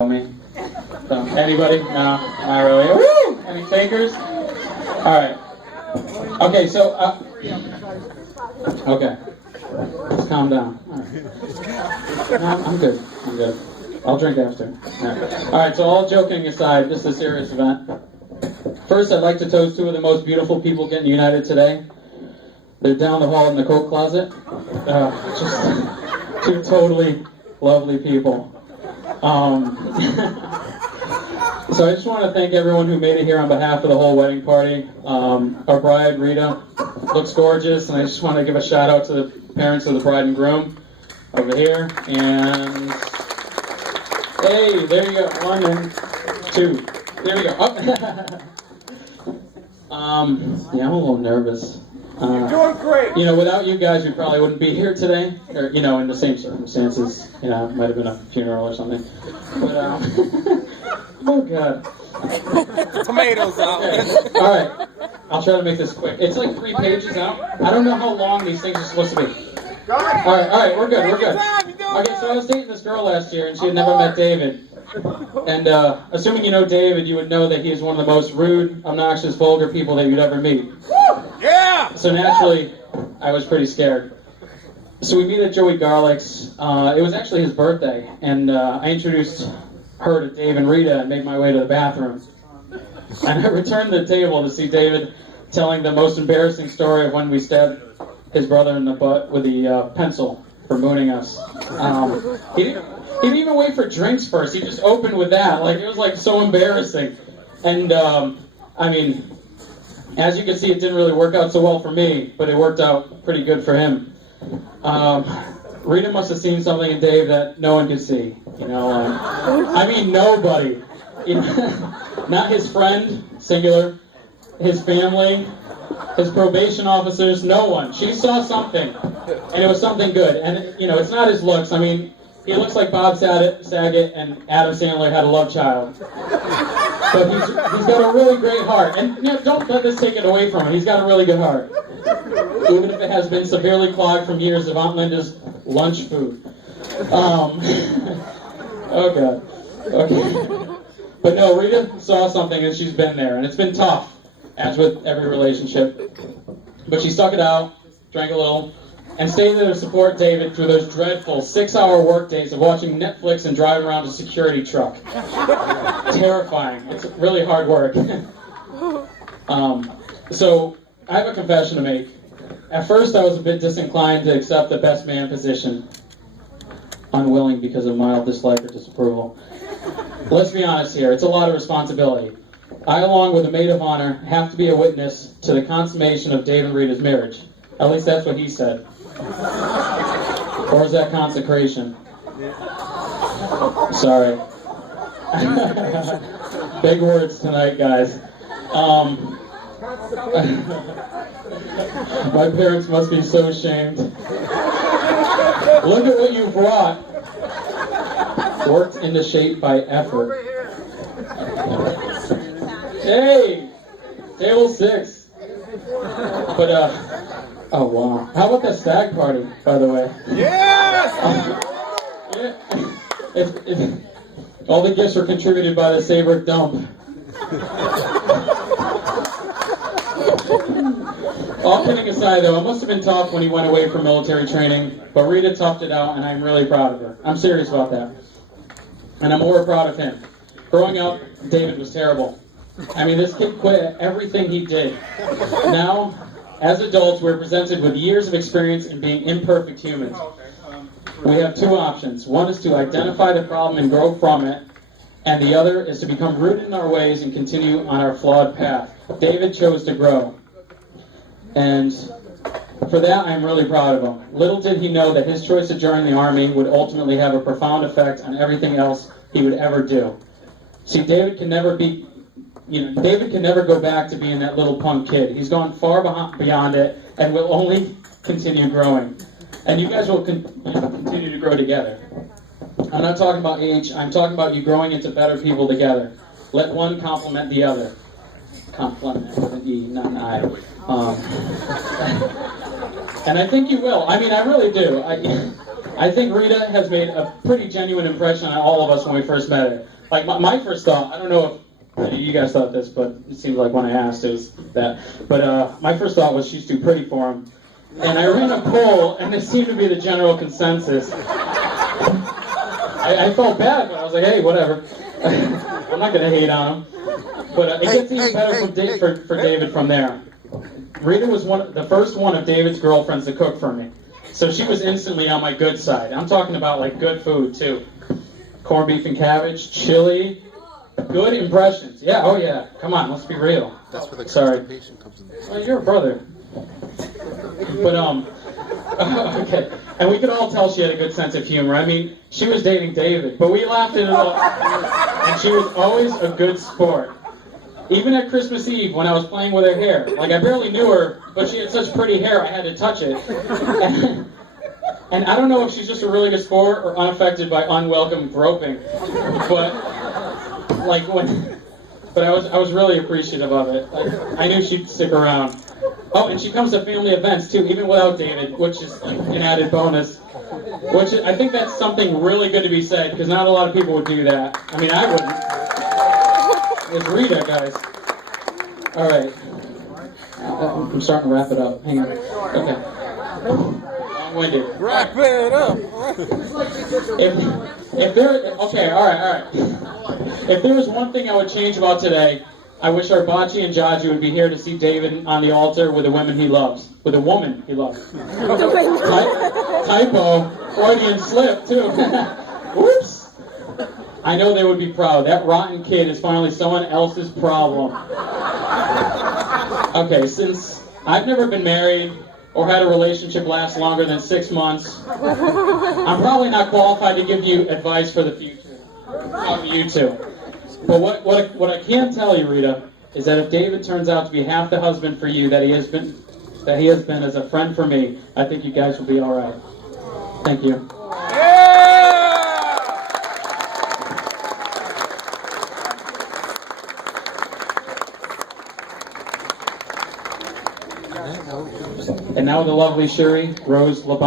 Me. So, anybody? No, not really. Woo! Any takers? All right. Okay, so okay, just calm down. All right. No, I'm good. I'm good. I'll drink after. All right. So all joking aside, this is a serious event. First, I'd like to toast two of the most beautiful people getting united today. They're down the hall in the coat closet. Just two totally lovely people. So I just want to thank everyone who made it here on behalf of the whole wedding party. Our bride, Rita, looks gorgeous, and I just want to give a shout out to the parents of the bride and groom over here. And hey, there you go, one and two. There we go. Yeah, I'm a little nervous. You're doing great. You know, without you guys, we probably wouldn't be here today, or you know, in the same circumstances. You know, it might have been a funeral or something. But oh god. Tomatoes out. Okay. All right, I'll try to make this quick. It's like 3 pages out. I don't know how long these things are supposed to be. All right, we're good. Okay, so I was dating this girl last year, and she had never met David. And assuming you know David, you would know that he is one of the most rude, obnoxious, vulgar people that you'd ever meet. Yeah! So naturally, I was pretty scared. So we meet at Joey Garlick's. It was actually his birthday, and I introduced her to Dave and Rita and made my way to the bathroom. And I returned to the table to see David telling the most embarrassing story of when we stabbed his brother in the butt with the pencil for mooning us. He didn't even wait for drinks first. He just opened with that. Like, it was like so embarrassing. And I mean, as you can see, it didn't really work out so well for me, but it worked out pretty good for him. Rita must have seen something in Dave that no one could see. You know, I mean, nobody. You know, not his friend, singular, his family, his probation officers, no one. She saw something, and it was something good. And, you know, it's not his looks. I mean, he looks like Bob Saget and Adam Sandler had a love child. But he's got a really great heart. And you know, don't let this take it away from him. He's got a really good heart. Even if it has been severely clogged from years of Aunt Linda's lunch food. Oh God. Okay. But no, Rita saw something and she's been there. And it's been tough, as with every relationship. But she stuck it out, drank a little, and stayed there to support David through those dreadful 6-hour work days of watching Netflix and driving around a security truck. Terrifying. It's really hard work. So, I have a confession to make. At first, I was a bit disinclined to accept the best man position. Unwilling because of mild dislike or disapproval. Let's be honest here, it's a lot of responsibility. I, along with a maid of honor, have to be a witness to the consummation of Dave and Rita's marriage. At least that's what he said. Or is that consecration? Sorry. Big words tonight, guys. My parents must be so ashamed. Look at what you brought. Worked into shape by effort. Hey! Table 6. But, oh wow. How about that stag party, by the way? Yes! All the gifts were contributed by the Sabre dump. All kidding aside, though, it must have been tough when he went away for military training, but Rita toughed it out, and I'm really proud of her. I'm serious about that. And I'm more proud of him. Growing up, David was terrible. I mean, this kid quit everything he did. Now, as adults, we're presented with years of experience in being imperfect humans. We have 2 options. One is to identify the problem and grow from it, and the other is to become rooted in our ways and continue on our flawed path. David chose to grow. And for that, I'm really proud of him. Little did he know that his choice to join the Army would ultimately have a profound effect on everything else he would ever do. See, David can never go back to being that little punk kid. He's gone far beyond it and will only continue growing. And you guys will continue to grow together. I'm not talking about age. I'm talking about you growing into better people together. Let one complement the other. Complement with an E, not an I. And I think you will. I mean, I really do. I think Rita has made a pretty genuine impression on all of us when we first met her. Like, my first thought, I don't know if any of you guys thought this, but it seems like when I asked, it was that. But my first thought was she's too pretty for him. And I ran a poll, and it seemed to be the general consensus. I felt bad, but I was like, hey, whatever. I'm not going to hate on him. But it gets even better for David from there. Rita was the first one of David's girlfriends to cook for me. So she was instantly on my good side. I'm talking about like good food too. Corned beef and cabbage, chili, good impressions. Yeah, oh yeah. Come on, let's be real. That's where the constipation comes in. Well, you're a brother. But okay. And we could all tell she had a good sense of humor. I mean, she was dating David, but we laughed at it all. And she was always a good sport. Even at Christmas Eve when I was playing with her hair. Like, I barely knew her, but she had such pretty hair I had to touch it. And I don't know if she's just a really good sport or unaffected by unwelcome groping. But I was really appreciative of it. I knew she'd stick around. Oh, and she comes to family events too, even without David, which is an added bonus. Which I think that's something really good to be said, because not a lot of people would do that. I mean, I wouldn't. It's Rita, guys. All right. I'm starting to wrap it up. Hang on. Okay. Long-winded. Wrap it up. If there, okay, all right. If there was one thing I would change about today, I wish our Bocce and Jaji would be here to see David on the altar with a woman he loves. With a woman he loves. Typo. Freudian slip, too. Whoops. I know they would be proud. That rotten kid is finally someone else's problem. Okay, since I've never been married or had a relationship last longer than 6 months, I'm probably not qualified to give you advice for the future. Probably you two. But what I can tell you, Rita, is that if David turns out to be half the husband for you that he has been as a friend for me, I think you guys will be all right. Thank you. And now the lovely Shuri Rose LaBon.